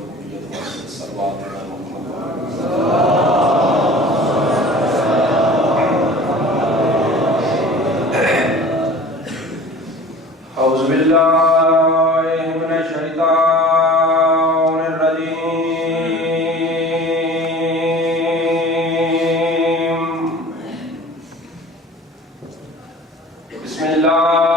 قبولیت واسطے صلوات علی محمد اعوذ باللہ من الشیطان الرجیم بسم اللہ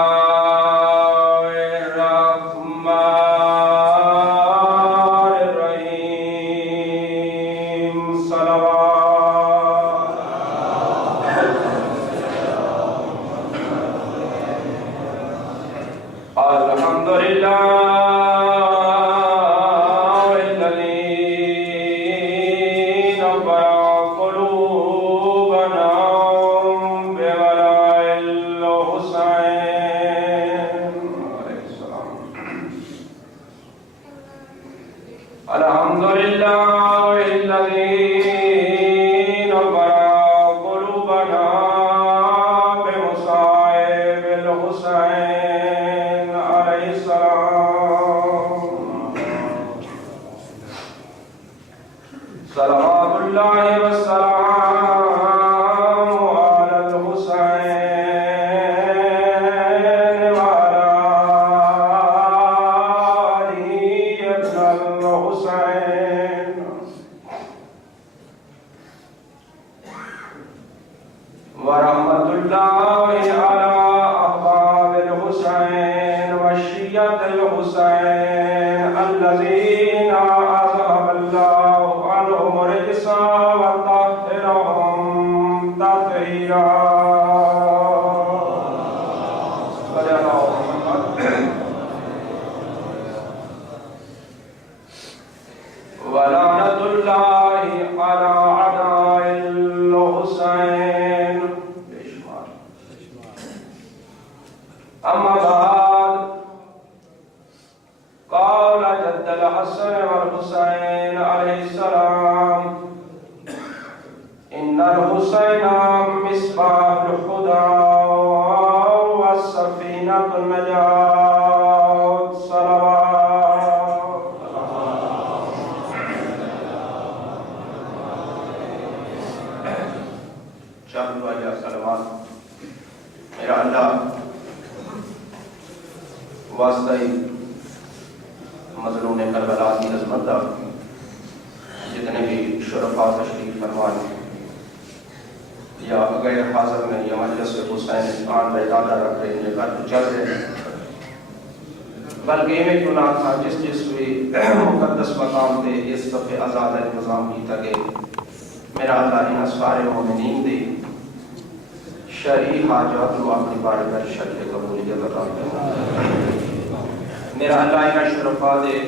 میرا اللہ ان شرفا دے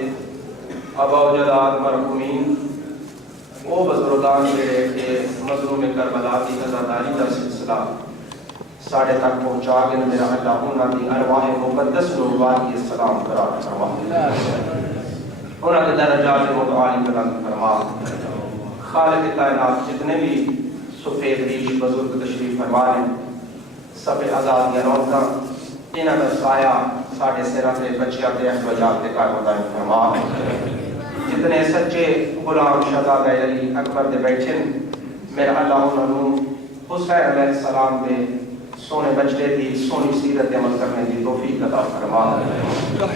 ابا و جداد مرحومین وہ بزرگان جڑے کہ مظلوم کربلا کی عزاداری کا سلسلہ ساڑھے تک پہنچا گئے میرا اللہ انہاں دی ارواح مقدس نو والی السلام قرار فرما انہاں کے درجات متعالی بلند فرما خالق کائنات جتنے بھی سفید ریش بزرگ تشریف فرما ہیں سب آزاد یا رونقاں انہاں کا سایہ ساڑھے سیرہ سے بچیاں دے احوجات دے کار ہوتا ہے فرما جتنے سچے غلام شہزادہ علی اکبر دے بیٹھن میرا اللہ انہوں حسین علیہ السلام دے سونے بچے دی سونی سیرت عمل کرنے دی توفیق عطا فرما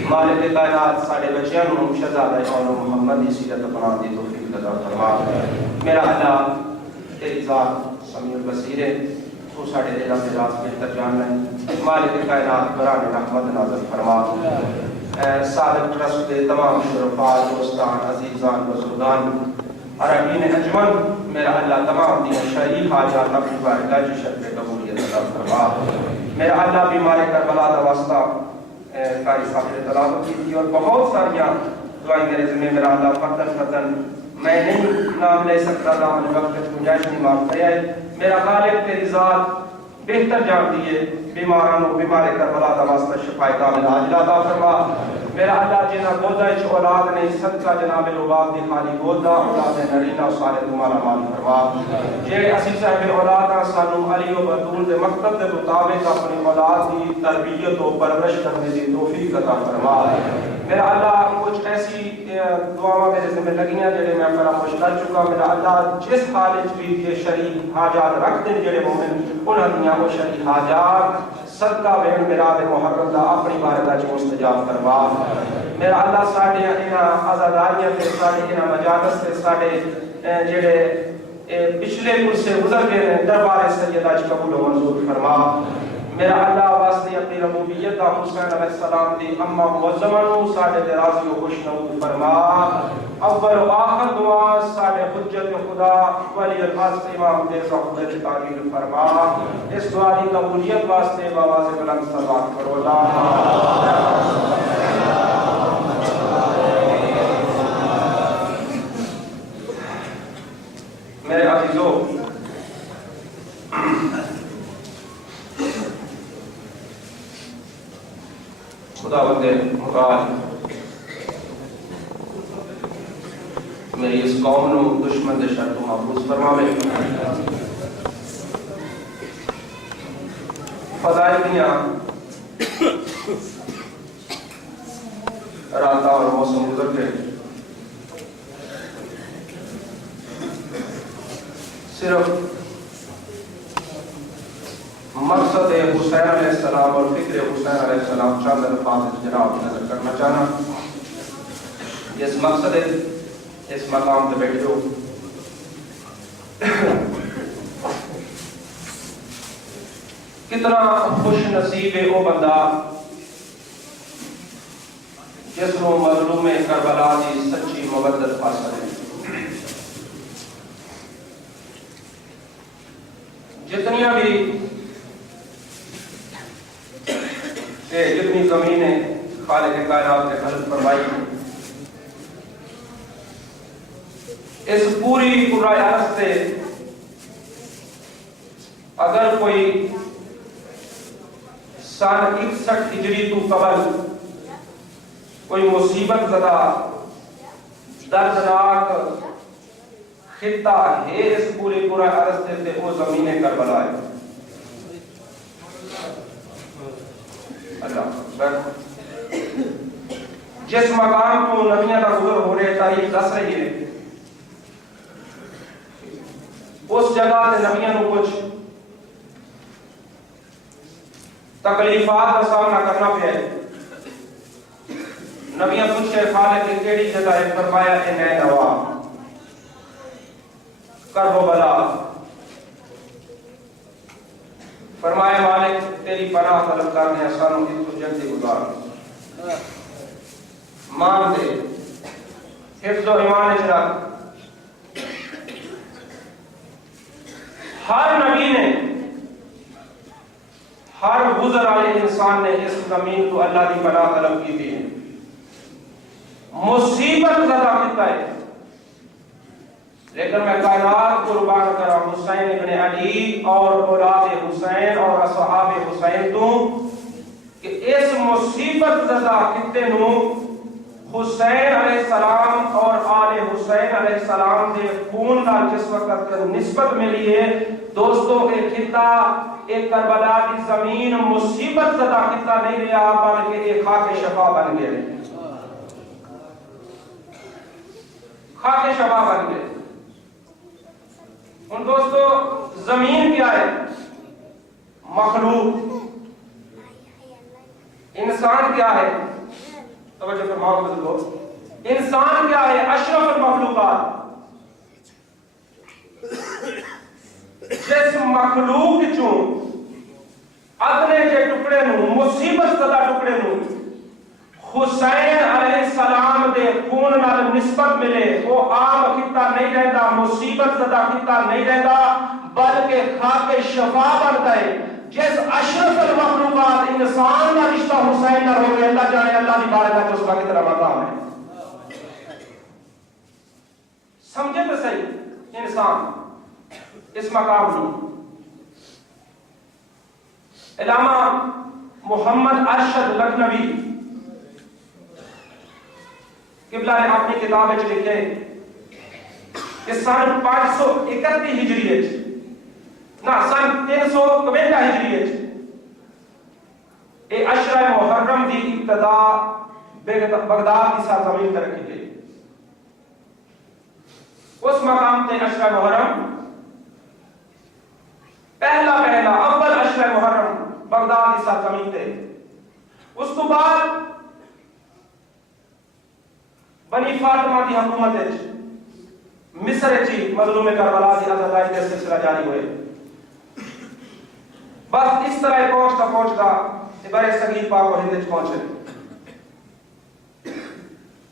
مالک کائنات ساڑھے بچیاں نوں شہزادہ اولو محمد دی سیرت اپنا دی توفیق عطا فرما میرا اللہ تیری ذات سمیع البصیر ہے تو ساڑھے دے رب راز بہتر جاننا ہے مالک کائنات بران رحمت نازل فرما صادق ٹرسٹ دے تمام شرفاء دوستان عزیزان بزرگان عربین انجمن میرا اللہ تمام دین شرعی حاجات اپنی بارگاہ کی شرط قبولیت عطا فرما میرا اللہ بیمار کربلا دا واسطہ قاری صاحب نے تلاوت کی تھی اور بہت ساریاں دعائیں میرے ذمہ میرا اللہ فتن میں نہیں نام لے سکتا تھا مجھے وقت گنجائش نہیں معاف ہے میرا خالق تیری ذات بہتر جانتی ہے بیماران و بیمار کربلا دا واسطہ شفاء کامل عاجلہ عطا فرما میرا اللہ جنہ گودہ اچھ اولاد نے صدقہ جناب الوباب دی خالی گودہ اولاد نرینہ و صالح تمہارا مال فرما جیڑے اسی صاحب اولاد سانو علی و بدول دے مقصد دے مطابق اپنی اولاد دی تربیت و پرورش کرنے دی توفیق عطا فرما میرا اللہ کچھ ایسی دعاواں میرے ذمہ لگیاں جڑے میں فراموش کر چکا. میرا اللہ جس حالت بھی یہ شرعی حاجات رکھ دیں جڑے مومن انہاں دیاں وہ شرعی حاجات صدقہ بین میلاد محرم دا اپنی بارگاہ وچ مستجاب کروا. میرا اللہ ساڈے انہاں عزاداریاں تے ساڈے انہاں مجالس تے ساڈے جڑے پچھلے کچھ سے گزر گئے دربار سیدہ وچ قبول و منظور فرما. میرا اللہ واسطے اپنی ربوبیت دا حسین علیہ السلام دی اما معظمہ نو ساڈے تے راضی و خوش نمود فرما. اول و آخر دعا ساڈے حجت خدا ولی الحق امام مرزا خدا کی تعمیل فرما. اس دعا دی قبولیت واسطے بآواز بلند صلوات کرو. میرے عزیزو، خدا بندے مراد میری اس قوم نو دشمن دے شر تو محفوظ فرماوے. فضائل دیاں راتاں اور موسم گزر گئے. صرف مقصد حسین علیہ السلام اور فکر حسین علیہ السلام چند الفاظ جناب نظر کرنا چاہنا. اس مقصد اس مقام پہ بیٹھو. کتنا خوش نصیب ہے وہ بندہ جس کو مظلوم کربلا کی سچی مودت حاصل ہے. جتنیاں بھی جتنی زمینیں خالق کائنات نے خلق فرمائی اس پوری قرآن ارض سے اگر کوئی سال 61 ہجری تو قبل کوئی مصیبت زدہ دردناک خطہ ہے اس پوری قرآن ارض سے وہ زمین کربلا ہے. اللہ جس مقام کو نبیوں کا گزر ہو رہے تاریخ دس رہی ہے اس جگہ سے نبیوں کو کچھ تکلیفات کا سامنا کرنا پیا. نبیوں پوچھے خالق کی کیڑی جگہ ہے؟ فرمایا اے نینوا کربلا. فرمایا مالک تیری پناہ طلب کرنے آسانوں کی تو جلدی گزار مان دے حفظ و ایمان اجرات. ہر نبی نے ہر گزر والے انسان نے اس زمین کو اللہ کی پناہ طلب کی تھی. مصیبت زدہ کتا ہے لیکن میں کائنات قربان کرا حسین ابن علی اور اولاد حسین اور اصحاب حسین تو کہ اس مصیبت زدہ کتے نو حسین علیہ السلام اور آل حسین علیہ السلام دے خون کا جس وقت نسبت ملی ہے دوستوں کے خطہ ایک کربلا کی زمین مصیبت زدہ خطہ نہیں رہا بلکہ ایک خاک شفا بن گئے. خاک شفا بن گئے. ان دوستو زمین کیا ہے؟ مخلوق. انسان کیا ہے؟ توجہ فرماؤ بزرگو. انسان کیا ہے؟ اشرف المخلوقات. جس مخلوق چوں ادنے کے ٹکڑے نو مصیبت زدہ ٹکڑے نو حسین علیہ السلام دے خون نال نسبت ملے وہ عام خطہ نہیں رہتا مصیبت زدہ خطہ نہیں رہتا بلکہ خاک شفا بنتا ہے. جس اشرف المخلوقات انسان کا رشتہ حسین نہ ہو گیا اللہ جانے اللہ کی بارگاہ اس کا کتنا مقام ہے. سمجھے تو صحیح انسان اس مقام میں. علامہ محمد ارشد لکھنوی قبلہ نے اپنی کتاب وچ لکھے کہ سن 531 ہجری نہ سن 352 ہجری اے عشرہ محرم دی ابتدا بغداد کی سرزمین تے رکھی گئی. اس مقام تے عشرہ محرم پہلا اول عشرہ محرم بغداد کی سرزمین تے. اس تو بعد بنی فاطمہ کی حکومت مصر چی مظلوم کربلا کی آزادی کا سلسلہ جاری ہوئے. بس اس طرح پہنچتا برے صغیر پاک و ہند پہنچے.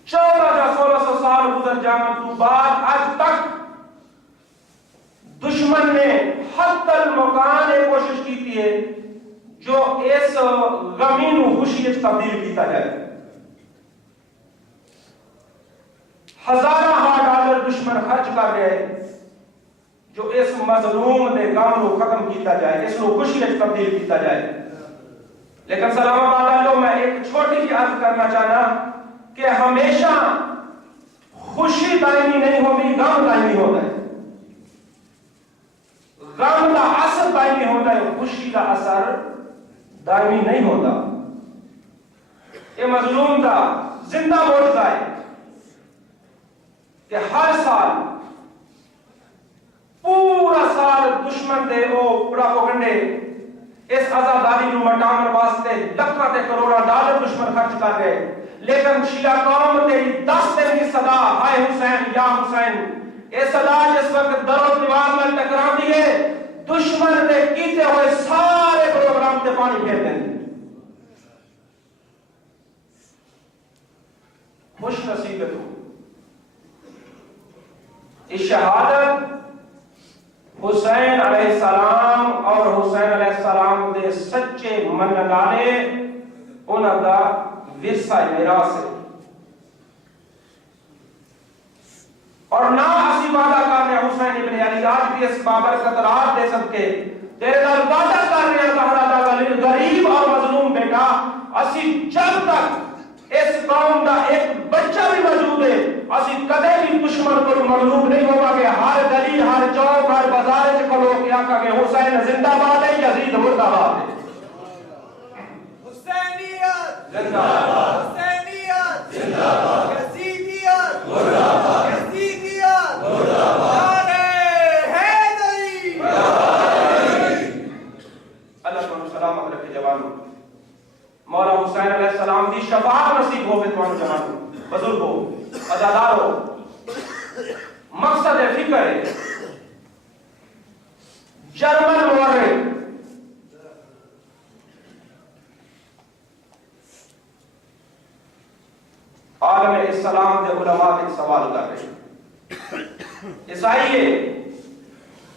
1400 سال گزر جان تو بعد آج تک دشمن نے حتی المکان کوشش کی ہے جو اس غمین و خوشی تبدیل کیتا جائے. ہزارہ ڈالر دشمن خرچ کر رہے ہیں جو اس مظلوم دے غم کو ختم کیتا جائے, اس کو خوشی تبدیل کیتا جائے. لیکن سلام علیکم میں ایک چھوٹی سی عرض کرنا چاہنا کہ ہمیشہ خوشی دائمی نہیں ہوتی, غم دائمی ہوتا ہے. غم کا اثر دائمی ہوتا ہے, خوشی کا اثر دائمی نہیں ہوتا. یہ مظلوم کا زندہ معجزہ ہے کہ ہر سال پورا سال دشمن دے او پراپوگنڈے اس آزادی نو مٹاؤن واسطے لکھاں تے کروڑاں ڈالر دشمن خرچ کر رہے. لیکن شیعہ قوم تیری 10 دن کی صدا ہائے حسین یا حسین, اے صدا جس وقت در و دیوار میں ٹکرا دیے دشمن نے کیتے ہوئے سارے پروگرام تے پانی پھیر دیں. خوش نصیب ہے تو اس شہادت حسین علیہ السلام اور حسین علیہ السلام دے سچے منن والے انہاں دا ورثہ میراث ہے. اور نہ اسی وعدہ کر رہے حسین ابن علی آج بھی اس بابرکت رات دے صدقے تیرے نال وعدہ کر رہے ہیں زہرا دا غریب اور مظلوم بیٹا, اسی جب تک اس قوم دا ایک بچہ بھی موجود ہے اسی کدے بھی دشمن کو مغلوب نہیں ہوگا کہ ہر گلی ہر چوک ہر بازار وچ کھلو کے آکھا کہ حسین زندہ باد ہے, یزید مردہ باد ہے. حسینیت زندہ باد, حسینیت زندہ باد, یزیدیت مردہ باد, یزیدیت مردہ باد, حیدری اللہ تعالی سلامت رکھے جوانوں. مولا حسین علیہ السلام دی شفاعت نصیب ہوے تانوں جوانوں, بزرگوں, عزاداروں. مقصد فکر ہے جرمن مورخ عالم اسلام دے علماء ایک سوال کر رہے ہیں. عیسائی ہے,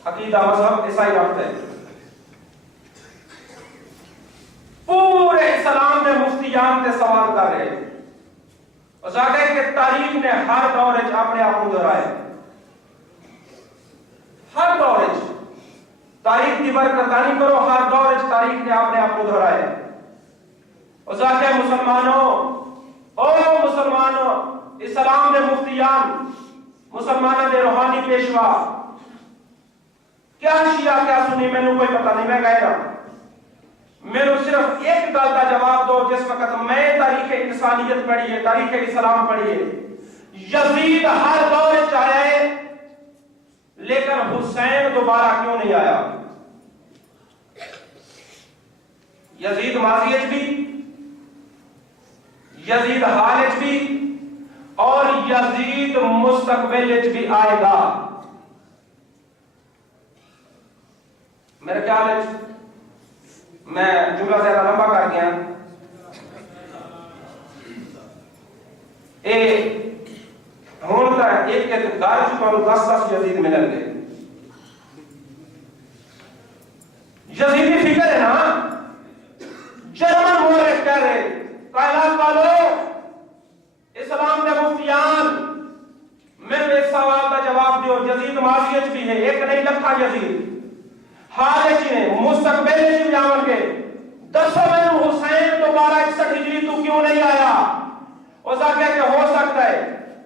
عقیدہ مذہب عیسائی رکھتے ہیں, پورے اسلام میں مفتیان تے سوال کر رہے ہیں. اور ظاہر ہے کہ تاریخ نے ہر دور وچ اپنے آپ کو دہرائے, ہر دور وچ تاریخ کی برکتانی کرو, ہر دور وچ تاریخ نے اپنے آپ کو دہرائے. اور ظاہر ہے مسلمانوں, او مسلمانوں, اسلام دے مفتیان, مسلمانوں دے روحانی پیشوا, کیا شیعہ کیا سنی مینوں کوئی پتہ نہیں, میں کہہ رہا میرے صرف ایک گل کا جواب دو. جس وقت میں تاریخ انسانیت پڑھی ہے, تاریخ اسلام پڑھی ہے, یزید ہر دور چاہے ہے لیکن حسین دوبارہ کیوں نہیں آیا؟ یزید ماضی بھی, یزید حال بھی, اور یزید مستقبل بھی آئے گا. میرے خیال ہے میں جملہ زیادہ لمبا کر گیا. ہوں تو ایک ایک گھر چکا 10 یزید ملن گے. یزیدی فکر ہے نا. جرمن مورخ کہہ رہے کائنات والو, اسلام کے مفتیان, میرے اس سوال کا جواب دیو. یزید ماضی بھی ہے, ایک نہیں لکھا یزید, حال نے مستقبل بھی آون کے. دسو میں حسین دوبارہ 61 ہجری تو کیوں نہیں آیا؟ وہ ظاہر کہ ہو سکتا ہے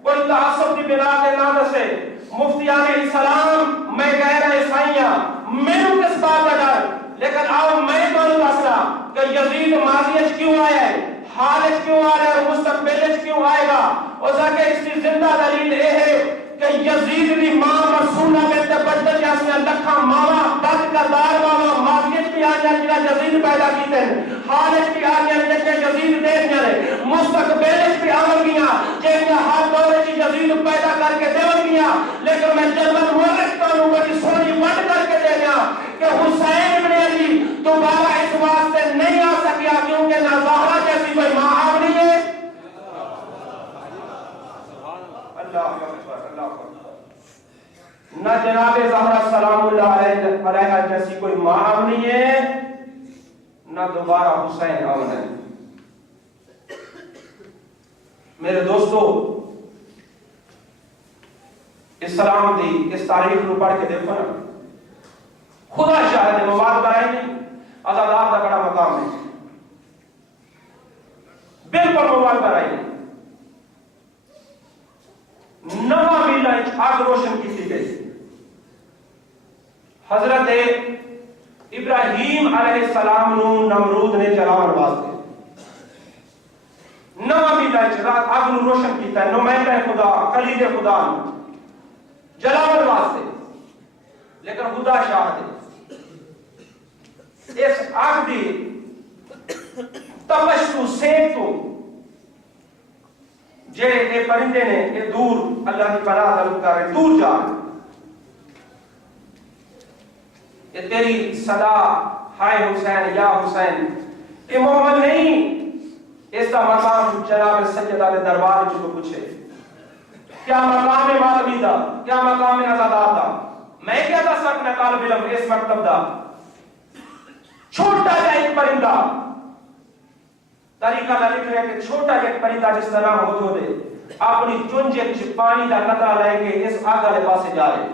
کوئی تعصب کی بنا کے نہ دسے. مفتیان اسلام میں کہہ رہا عیسائیاں میرے کس بات کا ڈر, لیکن آؤ میں تو دسنا کہ یزید ماضی کیوں آیا ہے. حال کیوں آ رہا ہے اور مستقبل کیوں آئے گا؟ اس کے اس کی زندہ دلیل یہ ہے کہ یزید دی ماں مرسولہ بنت بدر جیسے لکھاں ماما بد کردار ماما مافیت بھی آنیا جنہا یزید پیدا کیتے ہیں، حالت بھی آنیا جنہا یزید دے دیا رہے، مستقبل بھی آن گیا جنہا ہاتھ دورے کی یزید پیدا کر کے دے گیا، لیکن میں جنرل مورک کانوں بڑی سونی بند کر کے دے گیا کہ حسین ابن علی دوبارہ اس واسطے نہیں آ سکیا کیونکہ نہ زہرہ جیسی کوئی ماں آب نہیں ہے۔ اللہ اکبر اللہ اکبر۔ نہ جناب زہرہ سلام اللہ علیہ جیسی کوئی ماں آب نہیں ہے، نہ دوبارہ حسین آب نہیں۔ میرے دوستو، اسلام دی اس تاریخ کو پڑھ کے دیکھو نا، خدا شاہد مواد برائے نہیں، آزادار دا بڑا مقام ہے، بالکل مواد برائے نہیں۔ نواں میلہ آگ روشن کی تھی گئی، حضرت ابراہیم علیہ السلام نو نمرود نے جلاون واسطے نواں میلہ رات آگ نو روشن کیتا ہے، نمائندہ خدا خلید خدا جلاون واسطے، لیکن خدا شاہد اس آگ دی تپش تو سیک تو جڑے اے پرندے نے اے دور اللہ کی پناہ طلب کر رہے دور جا رہے، اے تیری صدا ہائے حسین یا حسین، اے محمد نہیں، اس کا مقام جناب سیدہ دے دربار جو پوچھے کیا مقام ماتمی دا، کیا مقام عزادات دا، میں کیا دا سکنا طالب علم اس مکتب دا، چھوٹا جا ایک پرندہ، طریقہ دا لکھ رہے کہ چھوٹا جا ایک پرندہ جس طرح ہو دے اپنی چنجے پانی دا قطرہ لے کے اس آگ والے پاسے جا رہے،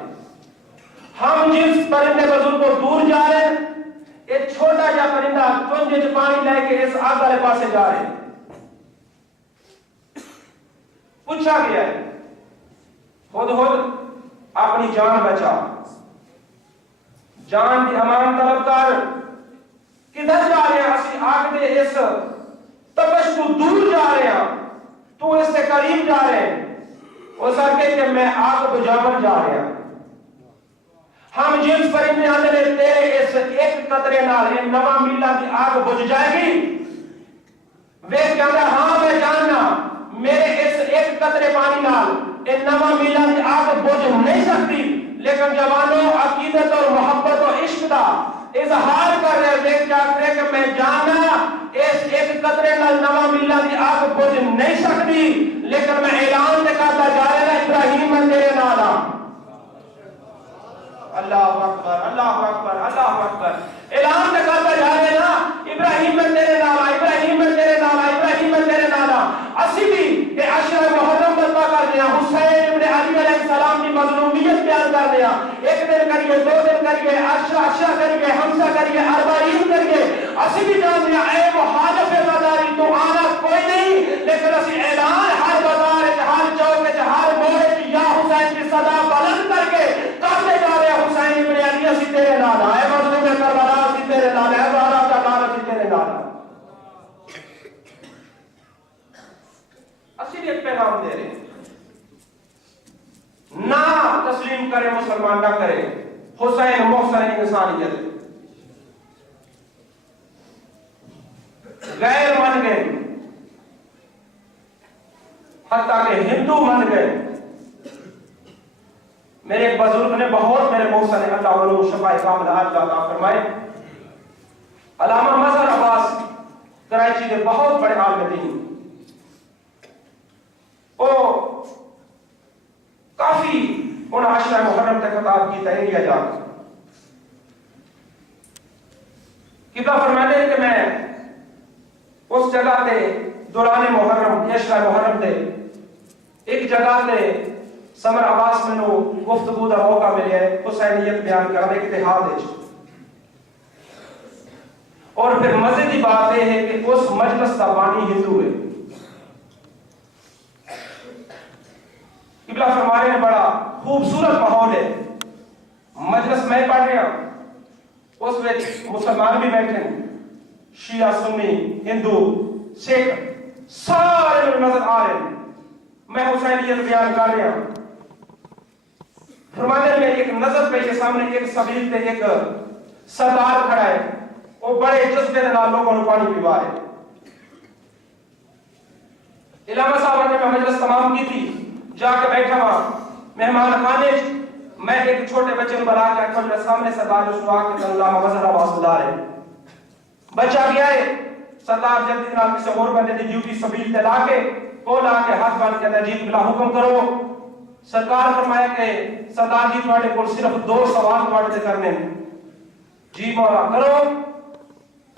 ہم جس پرندے بزرگ کو دور جا رہے ہیں، ایک چھوٹا جا پرندہ چنجے پانی لے کے اس آگ والے پاسے جا رہے ہیں۔ پوچھا گیا ہے خود اپنی جان بچا، جان دی امان طلب کر، کدھر جا رہے ہیں؟ اسی آگ دے اس تپش تو دور جا رہے ہیں، تو اس سے قریب جا رہے ہیں، وہ سر کے کہ میں آگ بجاون جا رہے ہیں۔ ہم جس پرندے آنے لے تیرے اس ایک قطرے نال ان نواں میلہ کی آگ بجھ جائے گی، وہ کہتا ہاں میں جاننا میرے اس ایک قطرے پانی نال ان نواں میلہ کی آگ بجھ نہیں سکتی، لیکن جوانوں عقیدت اور محبت و عشق دا اظہار کر رہے دیکھ کیا کرے کہ میں جاننا اس ایک قطرے نال نواں میلہ کی آگ بجھ نہیں سکتی، لیکن میں اعلان کرتا جا رہا ابراہیم میں تیرے نال ہاں۔ اللہ اکبر اللہ اکبر اللہ اکبر، اعلان کرتا جا رہے نا ابراہیم میں تیرے نال ہاں، ابراہیم میں تیرے نال ہاں، ابراہیم میں تیرے نال ہاں۔ اسی بھی کہ عشرہ محرم برپا کر دیا، حسین ابن علی علیہ السلام کی مظلومیت بیان کر دیا، ایک دن کریے، دو دن کریے، عشرہ کریے، حمزہ کریے، اربعین کریے، اسی بھی جان دیا اے محالف مداری تو آنا کوئی نہیں، لیکن اسی اعلان ہر بازار ہر چوک ہر موڑ یا حسین کی صدا بلند کر کے کرتے جا رہے حسین ابن علی اسی تیرے نال ہے، مظلوم کربلا اسی تیرے نال ہے، زہرا کا نال اسی تیرے نال ہے۔ اسی ایک پیغام دے رہے ہیں، نہ تسلیم کرے مسلمان نہ کرے، حسین محسن انسانیت غیر من گئے، حتیٰ کہ ہندو من گئے۔ میرے ایک بزرگ نے بہت میرے محسن اللہ علیہ شفاء کاملات کا عطا فرمائے، علامہ مظہر عباس کراچی کے بہت بڑے عالم دین، وہ کافی ان عشرہ محرم تک خطاب کی تحریہ جا قبلہ فرماتے ہیں کہ میں اس جگہ تے دوران محرم عشرہ محرم تے ایک جگہ تے سمر عباس میں نو گفتگو دا موقع ملے حسینیت بیان کرنے کے اتحاد ہے، اور پھر مزید کی بات یہ ہے کہ اس مجلس کا بانی ہندو ہے۔ قبلہ فرمانے میں بڑا خوبصورت ماحول ہے، مجلس میں پڑھ رہا اس میں مسلمان بھی بیٹھے، شیعہ سنی ہندو سکھ سارے لوگ نظر آ رہے ہیں، میں حسینیت بیان کر رہا ہوں۔ فرماتے ہیں میری ایک نظر پہ کے سامنے ایک سبیل تے ایک سردار کھڑا ہے، وہ بڑے جذبے دے نال لوگوں کو پانی پیوا رہے۔ علامہ صاحب نے مجلس تمام کی تھی، جا کے بیٹھا وہاں مہمان خانے، میں ایک چھوٹے بچے کو بلا کے رکھا میرے سامنے، سردار اس کو آ کے اللہ وزرا واسطدار ہے، بچہ گیا ہے، سردار جلدی نال کسی اور بندے دی ڈیوٹی سبیل تے لا کے کو لا کے ہاتھ بن کے جی بلا حکم کرو۔ سرکار فرمایا کہ سردار جی تواڈے کول صرف 2 سوال تواڈے تے کرنے ہیں۔ جی مولا کرو۔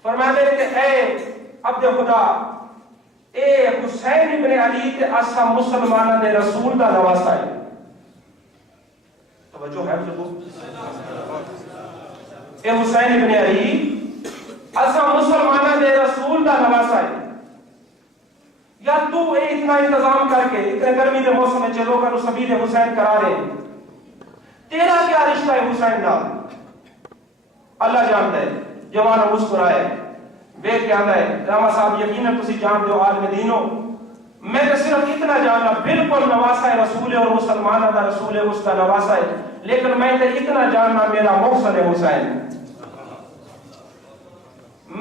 فرماتے کہ اے عبد خدا، اے حسین ابن علی تے اسا مسلماناں دے رسول دا نواسہ ہے۔ توجہ ہے جو اے حسین ابن علی اسا مسلماناں دے رسول دا نواسہ ہے، یا تو اتنا انتظام کر کے اتنے گرمی دے موسم میں چلو کر سبیل حسین کرا رہے ہیں، تیرا کیا رشتہ ہے حسین نال؟ اللہ جانتا ہے۔ جوانا مسکرائے دیکھ کے آتا ہے علامہ صاحب یقیناً تسی جانتے ہو عالم دین ہو، میں تو صرف اتنا جاننا بالکل نواسہ ہے رسول اور مسلمانہ دا رسول ہے اس کا نواسہ ہے، لیکن میں تو اتنا جاننا میرا مقصد ہے حسین،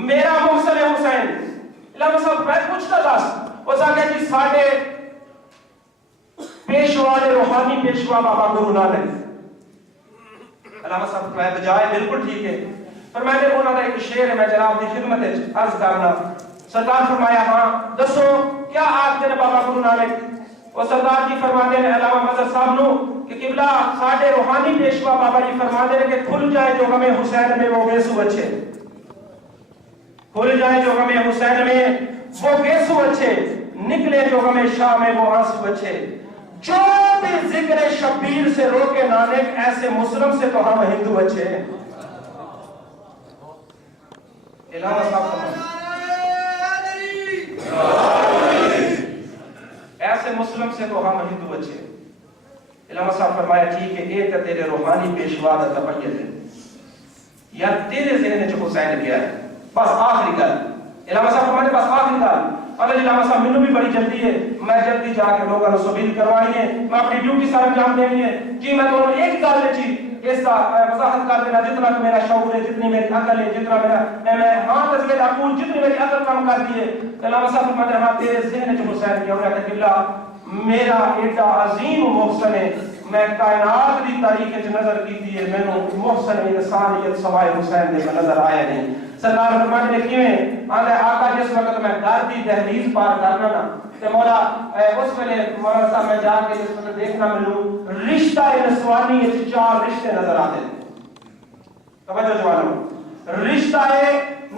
میرا مقصد ہے حسین۔ علامہ صاحب میں پوچھتا تھا وہ کہ جی ساڑھے پیشوا نے روحانی پیشوا بابا گرو نانک، علامہ صاحب میں بجائے بالکل ٹھیک ہے، پر میں نے انہوں نے ایک شعر ہے میں جناب دی خدمت عرض کرنا۔ سرکار فرمایا ہاں دسو کیا آخ دے بابا گرو نانک؟ وہ سردار جی فرماتے ہیں علامہ مظہر صاحب نو کہ قبلہ ساڑھے روحانی پیشوا بابا جی فرماتے ہیں کہ کھل جائے جو ہمیں حسین میں وہ گیسو اچھے، کھل جائے جو ہمیں حسین میں وہ گیسو اچھے، نکلے جو ہمیں شاہ میں وہ آنسو اچھے، جو بھی ذکر شبیر سے روکے نانک ایسے مسلم سے تو ہم ہندو اچھے ہیں۔ علامہ صاحب ایسے مسلم سے تو ہم ہندو اچھے ہیں۔ علامہ صاحب فرمایا ٹھیک ہے، ایک تیرے روحانی پیشوا دا تبیت ہے یا تیرے ذہن جو حسین گیا ہے، بس آخری گل علامہ صاحب ہمارے پاس آخری گل اللہ جی علامہ صاحب مینوں بھی بڑی جلدی ہے، میں جلدی جا کے لوگوں کو سبیل کروانی ہے، میں اپنی ڈیوٹی سر انجام دینی ہے۔ جی میں دونوں ایک گل ہے جی اس کا وضاحت کر دینا، جتنا میرا شعور ہے، جتنی میری عقل ہے، جتنا میرا میں ہاں تصویر اقول جتنی میری عقل کام کرتی ہے۔ علامہ صاحب فرماتے ہیں ہاں تیرے ذہن جو حسین کیا ہوا ہے قبلہ میرا ایڈا عظیم محسن ہے، میں کائنات دی تاریخ وچ نظر کیتی ہے، مینوں محسن انسانیت سوائے حسین دے نظر آیا نہیں۔ سرکار فرماتے ہیں کیویں؟ آندا آقا جس وقت میں گھر دی دہلیز پار کرنا نا تے مولا اس ویلے مولا صاحب میں جا کے جس وقت دیکھنا ملوں رشتہ نسوانی وچ 4 رشتے نظر آتے ہیں۔ توجہ جوانو، رشتہ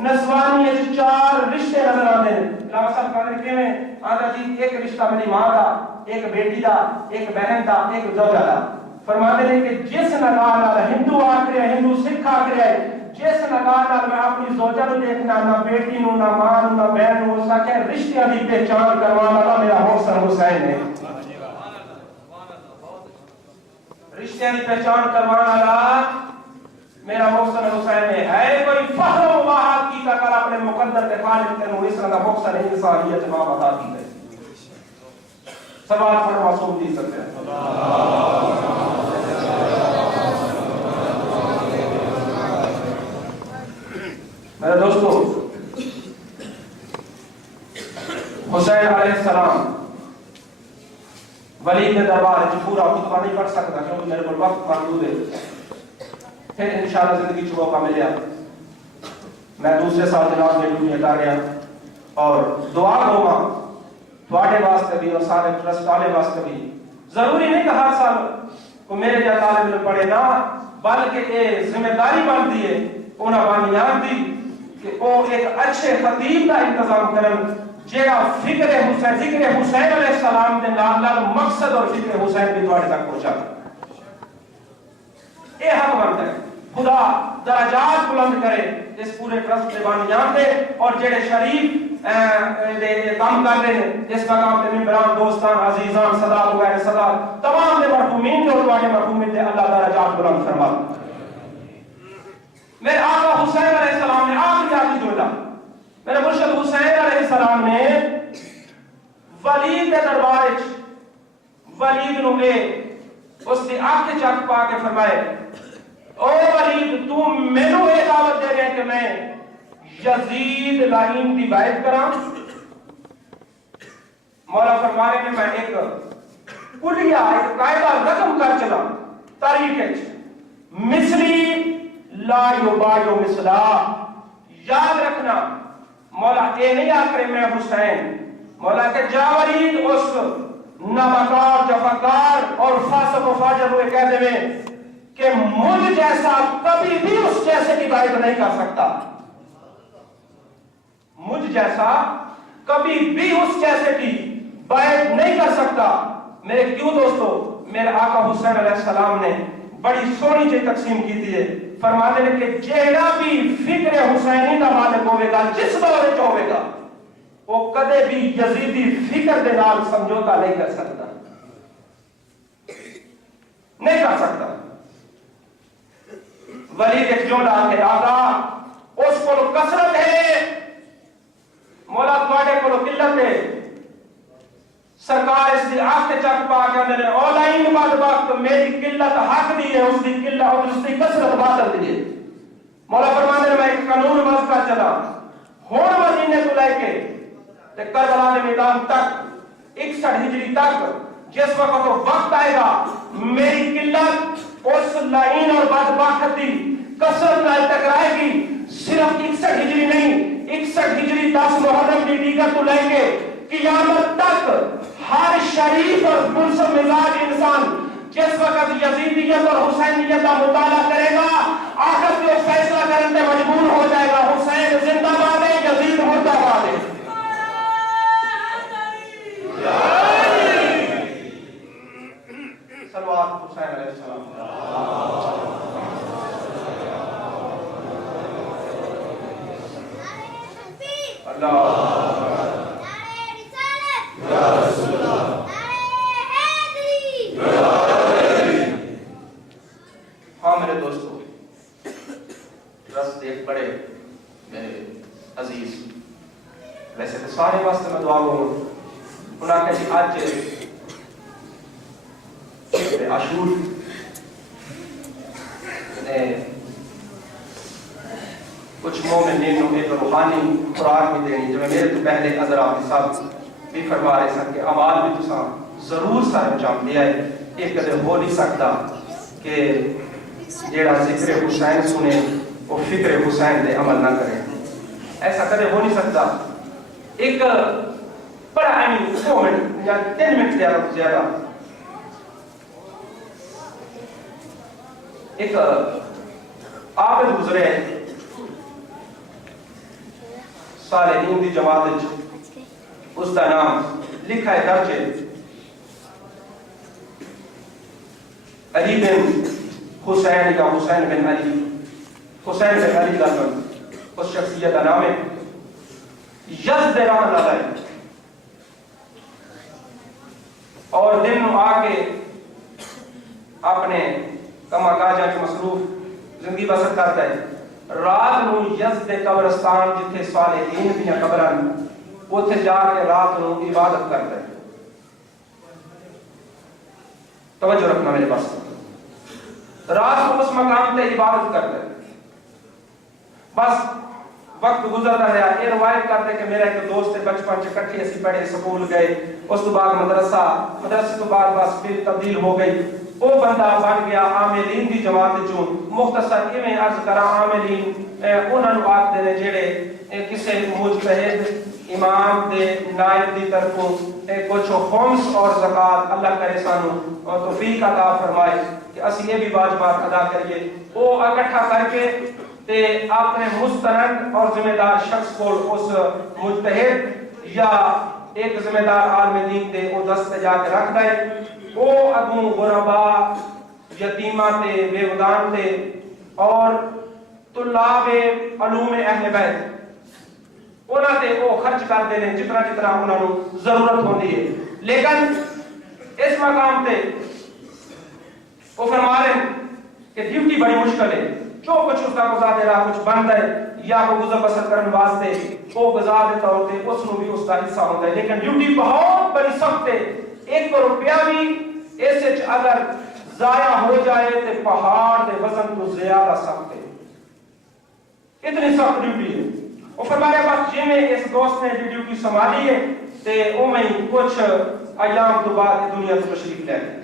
نسوانی وچ 4 رشتے نظر آتے ہیں۔ علامہ صاحب کہتے ہیں کیویں؟ آندا جی ایک رشتہ میری ماں دا، ایک بیٹی دا، ایک بہن دا، ایک زوجہ دا۔ فرماتے ہیں کہ جس نگاہ نال ہندو آکھ رہے ہندو سکھ آکھ رہے، جس نگاہ نال میں اپنی زوجہ نو دیکھنا، نہ بیٹی نو، نہ ماں نو، نہ بہن نو، سکے رشتیاں دی پہچان کروانا والا میرا محسن حسین ہے۔ رشتیاں دی پہچان کروانا والا میرا محسن حسین ہے۔ کوئی فخر و مباحت کی کر اپنے مقدر کے خالق کے نو اس طرح کا محسن انسانیت جواب عطا کی ہے۔ سوال پر معصوم دی سکتے ہیں۔ میرے دوستو، حسین علیہ السلام ولی کے دربار جو پورا خطبہ نہیں پڑھ سکتا کیونکہ میرے کو وقت محدود ہے، پھر انشاءاللہ زندگی چ موقع ملیا میں دوسرے سال جناب میں ڈیوٹی ہٹا گیا اور دعا کروں گا تھوڑے واسطے بھی اور سارے ٹرسٹ والے واسطے بھی۔ ضروری نہیں کہ ہر سال کو میرے جا طالب علم پڑھے نہ، بلکہ یہ ذمہ داری بنتی ہے انہاں بانیان دی کہ وہ ایک اچھے خطیب کا انتظام کریں جیڑا فکر حسین ذکر حسین علیہ السلام دے نال نال مقصد اور فکر حسین بھی تواڈے تک پہنچا۔ یہ حق بنتا ہے خدا درجات بلند کرے اس پورے ٹرسٹ کے بانیان دے اور جڑے شریف کام کر رہے ہیں اس مقام پہ ممبران دوستان عزیزان صدات وغیرہ صدات تمام دے مرحومین جو تواڈے مرحومین دے اللہ درجات بلند فرما۔ میرے آقا حسین علیہ السلام نے آخری جملہ، میرے مرشد حسین علیہ السلام نے ولید دے دربار وچ ولید نو اس دی اکھ چک پا کے فرمائے او ولید تو مینوں یہ دعوت دے رہے کہ میں یزید لعین دی بیعت کراں؟ مولا فرما رہے کہ میں ایک کلیہ ایک قاعدہ رقم کر چلا تاریخ وچ مثلی لا یبایع مثلا. یاد رکھنا مولا اے نہیں آکرے میں حسین، مولا کہ جا ولید اس نابکار جفاکار اور فاسق و فاجر ہوئے کہہ دے میں کہ مجھ جیسا کبھی بھی اس جیسے کی بیعت نہیں کر سکتا، مجھ جیسا کبھی بھی اس جیسے کی بیعت نہیں کر سکتا. میرے کیوں دوستو میرے آقا حسین علیہ السلام نے بڑی سونی چیز تقسیم کی تھی، فرماتے ہیں کہ جیڑا بھی فکر حسینی دا مالک ہوئے گا جس دورے چ ہوئے گا وہ کدے بھی یزیدی فکر دے نال سمجھوتا نہیں کر سکتا، نہیں کر سکتا. ولید ایک جملہ کہ آقا اس کو کثرت ہے، مولا تواڈے کو قلت ہے. سرکار اس دی آنکھ چک پا کے اندر اولائن بعد وقت میری قلت حق دی ہے، اس دی قلت اور اس دی کثرت باطل دی ہے. مولا فرماتے ہیں میں ایک قانون وضع کر چلا ہون مدینے کو لے کے کربلا کے میدان تک 61 ہجری تک جس وقت وہ وقت آئے گا میری قلت اس لعین اور بدبخت دی کثرت نال ٹکرائے گی. صرف 61 ہجری نہیں، 61 ہجری 10 محرم کی دیگر تو لے کے قیامت تک ہر شریف اور منصف مزاج انسان جس وقت یزیدیت اور حسینیت کا مطالعہ کرے گا آخر کو فیصلہ کرنے مجبور ہو جائے گا حسین زندہ باد ہے، یزید مردہ باد ہے. صلوات حسین علیہ السلام. اللہ ہاں میرے دوستو رست ایک بڑے میرے عزیز ویسے تو سارے واسطے میں دعا ہوں انہاں کہ جی آج عاشور کچھ مومنین نے ایک روحانی خوراک بھی دینی جو میرے تو پہلے حضرات صاحب بھی فرما رہے سن کہ اعمال بھی تو ضرور سارے انجام دیا ہے. ایک کدے ہو نہیں سکتا کہ جیڑا ذکر حسین سنے وہ فکر حسین دے عمل نہ کرے، ایسا کدے ہو نہیں سکتا. ایک بڑا اہم 2 منٹ یا 3 منٹ زیادہ ایک عابد گزرے صالحین دی جماعت اس کا نام لکھا ہے درج علی بن حسین کا حسین بن علی کا اس شخصیت کا نام ہے یزد رحمۃ اللہ علیہ. اور دن آ کے اپنے کما کاجاں کی مصروف زندگی بسر کرتا ہے. رات نو یزد قبرستان جتھے صالحین دیاں قبراں اوتھے جا کے رات نو عبادت کرتا ہے. توجہ رکھنا میرے پاس، رات کو اس مقام تے عبادت کرتا ہے. بس وقت گزرتا رہا. یہ روایت کرتے کہ میرا ایک دوست بچپن چ اکٹھے اسی پڑھے سکول گئے، اس تو بعد مدرسے تو بعد بس پھر تبدیل ہو گئی. وہ بندہ بن گیا عاملین دی جماعت چوں. مختصر ایویں عرض کراں عاملین انہاں نوں آکھدے نے جڑے کسے مجتہد امام دے نائب دی طرفوں کچھ خمس اور زکات اللہ کرے سانوں توفیق عطا فرمائے کہ اسی یہ بھی واجبات ادا کریے. وہ اکٹھا کر کے تے اپنے مستند اور ذمہ دار شخص کو اس مجتہد یا ایک ذمہ دار عالم دین دے او دست جا کے رکھ دے. او اگوں غربا یتیماں تے بیودان تے اور طلاب علوم اہل بیت انہاں تے او خرچ کرتے ہیں جتنا انہاں نوں ضرورت ہوندی ہے. لیکن اس مقام تے وہ فرما رہے ہیں کہ ڈیوٹی بڑی مشکل ہے. جو کچھ اس کا گزارے رہا کچھ بنتا ہے یا کو گزر بسر کرنے واسطے وہ گزار دیتا ہوتے اس نو بھی اس کا حصہ ہوتا ہے، لیکن ڈیوٹی بہت بڑی سخت ہے. 1 روپیہ بھی ایسے اگر ضائع ہو جائے تو پہاڑ دے وزن تو زیادہ سخت ہے، اتنی سخت ڈیوٹی ہے. اور فرمایا بس جی میں اس دوست نے ڈیوٹی سنبھالی ہے تے او میں کچھ ایام تو بعد دنیا تو تشریف لے گئے.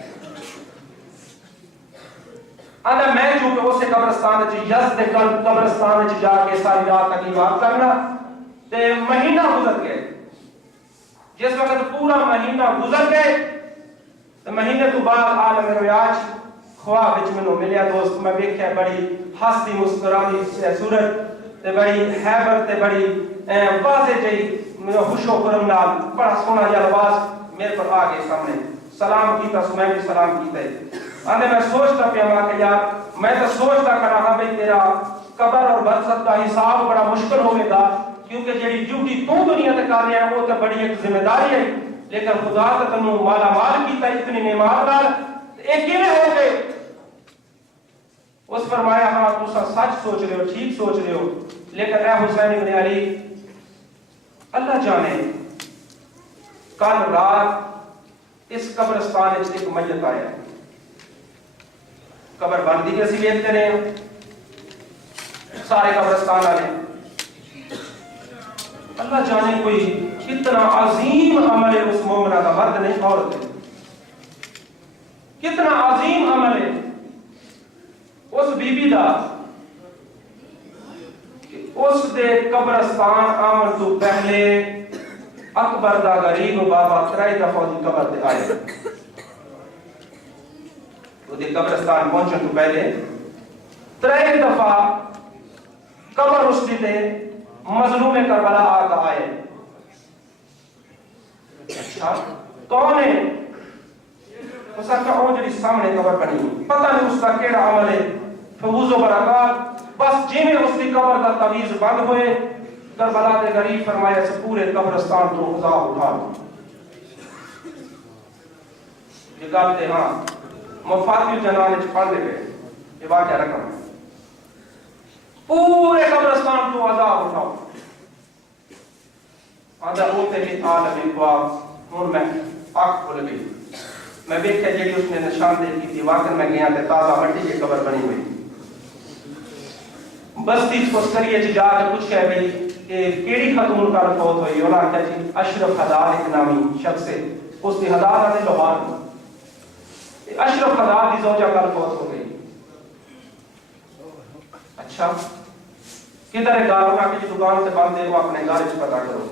آدھا میں جو کہ اسے قبرستان یزد قبرستان جا کے ساری رات تقریبات کرنا تے مہینہ گزر گئے. جس وقت پورا مہینہ گزر گئے تو مہینے تو بعد عالم رویاج خواب وچ مینوں ملیا دوست. میں ویکھیا بڑی ہستی مسکرائی صورت تے بڑی ہیبت تے بڑی واضح جہی خوش و خرم نال بڑا سونا جہا لباس میرے پر آ گئے سامنے. سلام کیتا سو میں بھی سلام کیتا ہے. آنے میں سوچتا پیا ماں کہ یار میں تو سوچتا کر رہا بھئی تیرا قبر اور برزخ کا حساب بڑا مشکل ہوئے گا، کیونکہ جڑی ڈیوٹی تو دنیا تے کر رہا ہے وہ تو بڑی ایک ذمہ داری ہے، لیکن خدا تے تنوں مالا مال کیتا اتنی نعمت نال اے کیویں ہو گئے؟ اس فرمایا ہاں تساں سچ سوچ رہے ہو، ٹھیک سوچ رہے ہو، لیکن اے حسین ابن علی اللہ جانے کل رات اس قبرستان وچ ایک میت آیا. قبر بندی کے اسی ویکھتے رہے سارے قبرستان والے. اللہ جانے کوئی کتنا عظیم عمل ہے اس مومنہ کا، مرد نہیں عورت ہے، کتنا عظیم عمل ہے اس بی بی دا کہ اس دے قبرستان آمن تو پہلے اکبر دا غریب بابا 3 دفعہ دی قبر تے آئے. وہ دے قبرستان پہنچن تو پہلے 3 دفعہ قبر اس دی مظلوم کربلا آگا آئے. اچھا کون ہے؟ اس کا وہ جڑی سامنے قبر بنی، پتہ نہیں اس کا کیڑا عمل ہے، فوز و برکات. بس جی میں اس کی قبر کا تعویذ بند ہوئے کربلا دے غریب فرمایا سے پورے قبرستان تو عذاب اٹھا دو. یہ کہتے ہاں مفاتیح الجنان وچ پڑھ دے گئے یہ واقعہ رقم ہے. پورے قبرستان تو عذاب اٹھاؤ. آدھا ہوتے بھی عالم اقوام ہوں میں آنکھ کھل گئی. میں دیکھا جیڑی اس نے نشاندہی کی تھی واقعہ میں گیا تے تازہ مٹی کی قبر بنی ہوئی. بستی اس کریے جا کے پوچھا بھئی کہ کیڑی خاتون کا فوت ہوئی؟ انہاں کہا جی اشرف حداد ایک نامی شخص ہے، اس کی حداد آنے لوہار. اشرف حداد کی زوجہ کا فوت ہو گئی. اچھا کدھر ہے گھر؟ انہاں کی دکان سے بند ہے، وہ اپنے گھر وچ پتہ کرو.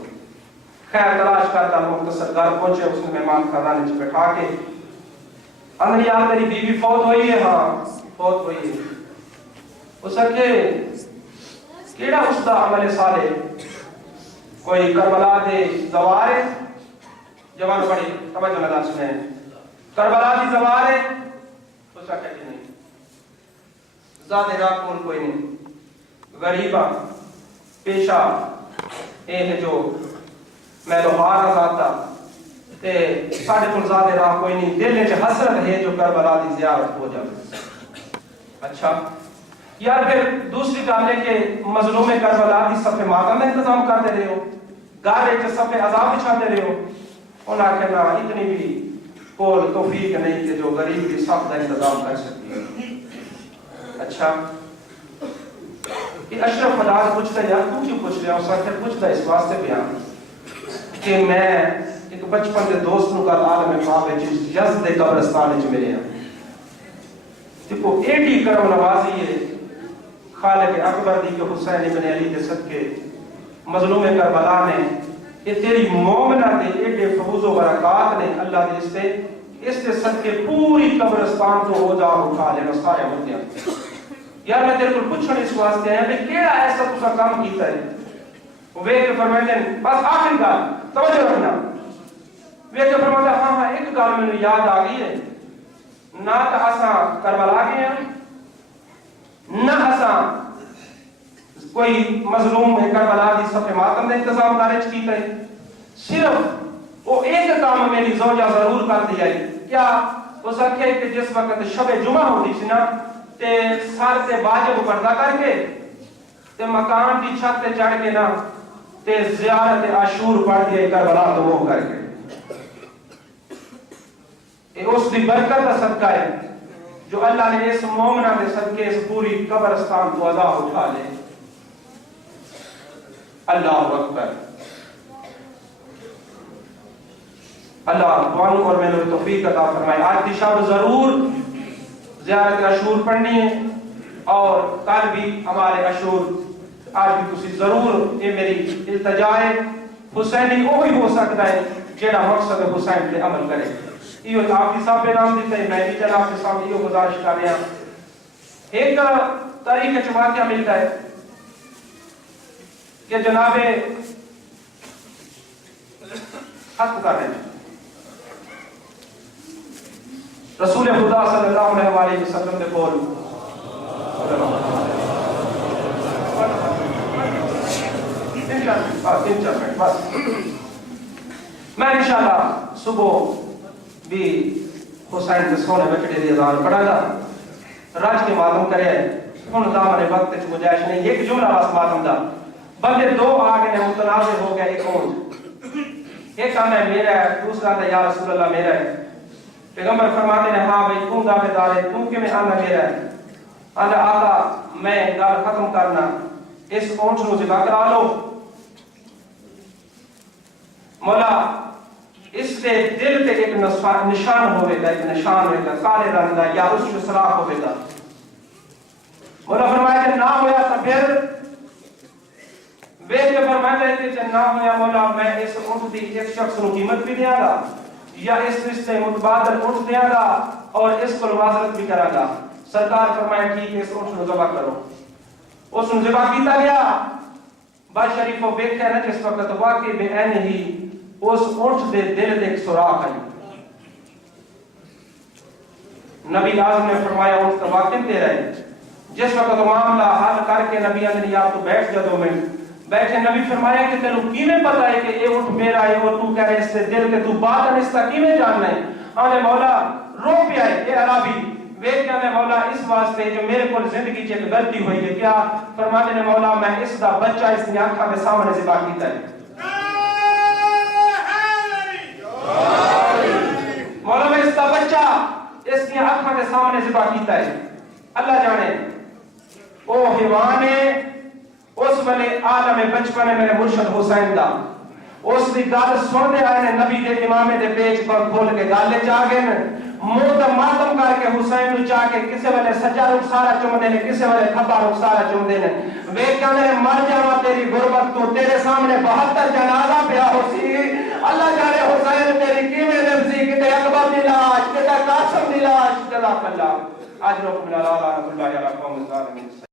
خیر تلاش کرتا مختصر گھر پہنچے، اس نے مہمان خزانے وچ بٹھا کے اندر یار تیری بیوی فوت ہوئی ہے؟ ہاں فوت ہوئی ہے. اس کے کیڑا اس دا عمل صالح؟ کوئی کربلا دے زوار ہے؟ جوان پڑھی توجہ نظر سنیں، کربلا دی زوار ہے؟ اس کا کہتے نہیں، زیادہ راہ کون کوئی نہیں، غریبہ پیشہ اے ہے جو میں لوہار آزادہ تے ساڑھے کل زیادہ راہ کوئی نہیں، دل میں حسرت ہے جو کربلا دی زیارت ہو جائے. اچھا یار پھر دوسری گل ہے کہ مظلوم کربلا دی صفحے ماتم انتظام کرتے رہے ہو، گھر ایک صفحے عذاب بچھاتے رہے ہو. انہاں کہنا اتنی بھی کول توفیق نہیں کہ جو غریب کی صف کا انتظام کر سکتی ہے. اچھا کہ اشرف حداد پوچھتا ہے یار تو کیوں پوچھ رہا ہوں؟ اس آخر پوچھتا ہے اس واسطے پہ کہ میں ایک بچپن کے دوستوں کا عالم خواب یزد قبرستان وچ ملے ہاں. دیکھو ایڈی کرم نوازی ہے خالق اکبر دی کہ حسین ابن علی کے صدقے مظلوم کربلا نے یہ تیری مومنہ دے ایڈے فوز و برکات نے اللہ دے اس کے صدقے پوری قبرستان تو ہو جا اٹھا لینا سارے مدیاں. یار میں تیرے کو پوچھنے اس واسطے ہیں کہ کیڑا ایسا تسا کام کیتا ہے؟ وہ وے کے فرماتے ہیں بس آخری گل توجہ رکھنا. وے کے فرماتے ہیں ہاں ایک گل میں یاد آ گئی ہے، نہ تو اساں کربلا گئے ہیں، نہ اساں کوئی مظلوم کربلا دی صفحے ماتم کا انتظام دارج کیتا ہے. صرف وہ ایک کام میری زوجہ ضرور کر دیا ہے. کیا اس آخیا کہ جس وقت شب جمعہ ہوتی سی نا تے سر تے واجب پردہ کر کے تے مکان کی چھت تے چڑھ کے نا تے زیارت عاشور پڑھ دیا کربلا تو وہ کر کے اس دی برکت کا صدقہ ہے جو اللہ نے اس مومنہ کے صدقے اس پوری قبرستان کو ادا اٹھا لے. اللہ اکبر. اللہ دعاؤں اور میں نے توفیق عطا فرمائے. آج کی شب ضرور زیارت عاشور پڑھنی ہے اور کل بھی ہمارے عاشور آج بھی تسی ضرور یہ میری التجا ہے. حسینی وہی ہو سکتا ہے جیڑا مقصد حسین پہ عمل کرے. یہ آپ کی صاحب نام دیتا ہے, میں بھی جناب کے سامنے یہ گزارش کر رہا ہوں. ایک تاریخ کے واقعہ ملتا ہے کہ جناب خط کر رہے ہیں رسول خدا صلی اللہ علیہ وسلم نے بول بس میں انشاءاللہ صبح بھی حسین کے سونے بچڑے دی اذان پڑھا گا راج کے ماتم کرے ہن دامن وقت وچ گنجائش نہیں. ایک جملہ بس ماتم دا بندے دو آگے نے متنازع ہو گئے. ایک اونٹ ایک کہنا ہے میرا ہے, دوسرا کہتا ہے یا رسول اللہ میرا ہے. پیغمبر فرماتے ہیں ہاں بھائی تم دعوے دار ہے, تم کہ میں آنا میرا ہے. آنا آقا میں گال ختم کرنا اس اونٹ نو ذبح کرا لو. مولا اس دے دل تے ایک نشان ہوئے گا, ایک نشان ہوئے گا کالے رنگ دا یا اس کو سراخ ہوئے گا. مولا فرمایا کہ نہ ہویا تو پھر ویک کے فرمایا کہ نہ ہویا مولا میں اس اونٹ دی ایک شخص نو قیمت بھی دیا گا یا اس رشتے متبادل اونٹ دیا گا اور اس کو معذرت بھی کرا گا. سرکار فرمایا ٹھیک ہے اس اونٹ نو ذبح کرو. اس نو ذبح کیتا گیا. بات شریف کو دیکھتے ہیں جس وقت واقعی بے عین ہی اس اونٹ دے دل دے ایک سوراخ ہے. نبی اعظم نے فرمایا اونٹ کا واقعی دے رہے. جس وقت معاملہ حل کر کے نبی نے یا تو بیٹھ جا 2 منٹ بیٹھے. نبی فرمایا کہ تینوں کیویں پتہ ہے کہ یہ اونٹ میرا ہے اور تو کہہ رہے اس سے دل کے تو بات اس کا کیویں جاننا ہے. آنے مولا رو پیا ہے اے عربی ویکھ کے مولا اس واسطے جو میرے کو زندگی چ ایک غلطی ہوئی ہے. کیا فرماتے نے مولا میں اس دا بچہ اس کی آنکھاں کے سامنے ذبح کیتا ہے. مولا میں اس کا بچہ اس کی آنکھاں کے سامنے ذبح کیتا ہے. اللہ جانے او حیوان اس والے عالم بچپن میرے مرشد حسین دا اس دی گل سن دے آئے نے نبی دے امام دے پیج پر کھول کے گل چا گئے منہ تے ماتم کر کے حسین نو چاہ کے کسے والے سجا رخسارا چومدے نے کسے والے کھبا رخسارا چومدے نے. ویکھ کے نے مر جاواں تیری غربت تو تیرے سامنے 72 جنازہ پیا ہو سی. اللہ جانے حسین تیری کیویں لفظی کتے اکبر دی لاش کتے قاسم دی لاش جزاک اللہ. اجرکم اللہ علی اللہ علی قوم الظالمین.